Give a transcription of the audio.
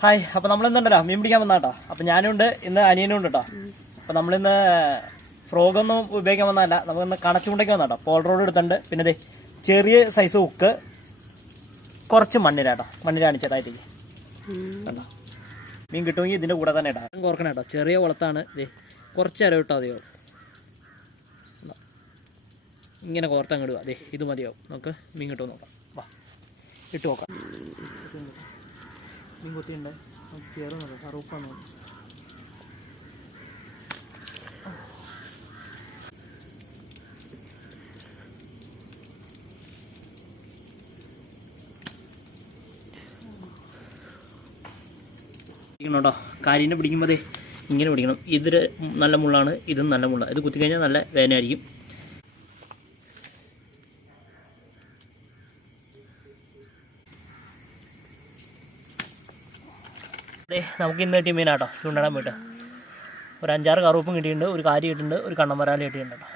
Hi. അപ്പോൾ നമ്മളിന്നുണ്ടല്ലോ മീൻ പിടിക്കാൻ വന്നാട്ടോ. അപ്പോൾ ഞാനും ഉണ്ട്, ഇന്ന് അനിയനും ഉണ്ട് കേട്ടോ. അപ്പോൾ നമ്മളിന്ന് ഫ്രോഗൊന്നും ഉപയോഗിക്കാൻ വന്നതല്ല, നമുക്കിന്ന് കണച്ചുകൊണ്ടൊക്കെ വന്നാട്ടോ. പോൾ റോഡ് എടുത്തിട്ടുണ്ട്. പിന്നെ ഇതേ ചെറിയ സൈസ് ഹുക്ക്, കുറച്ച് മണ്ണിലാട്ടോ. മണ്ണിൽ കാണിച്ചതായിട്ടേക്ക് കേട്ടോ. മീൻ കിട്ടുമെങ്കിൽ ഇതിൻ്റെ കൂടെ തന്നെ ഇടാം. കോർക്കണം കേട്ടോ. ചെറിയ കുളത്താണ്. ഇതേ കുറച്ച് അര ഇട്ടാൽ മതിയാവും. ഇങ്ങനെ കോർത്തങ്ങ് ഇടുക. അതെ ഇത് മതിയാവും. നമുക്ക് മീൻ കിട്ടുമെന്ന് നോക്കാം. വാ ഇട്ട് നോക്കാം. മീൻ കൊത്തിയുണ്ട്. കയറുന്നത് കറുപ്പാന്ന് തോന്നുന്നു. പിടിക്കണോട്ടോ. കാരീനെ പിടിക്കുമ്പോൾ ഇങ്ങനെ പിടിക്കണം. ഇതിൽ നല്ല മുള്ളാണ്, ഇതും നല്ല മുള്ളാണ്. ഇത് കുത്തിക്കഴിഞ്ഞാൽ നല്ല വേദനയായിരിക്കും. അതെ നമുക്ക് ഇന്ന് കിട്ടിയ മീനാട്ടോ. ചൂണ്ടിടാൻ പോയിട്ട് ഒരു 5-6 കറുപ്പും കിട്ടിയിട്ടുണ്ട്, ഒരു കാരി കിട്ടിയിട്ടുണ്ട്, ഒരു കണ്ണൻ വരാൽ കിട്ടിയിട്ടുണ്ട് കേട്ടോ.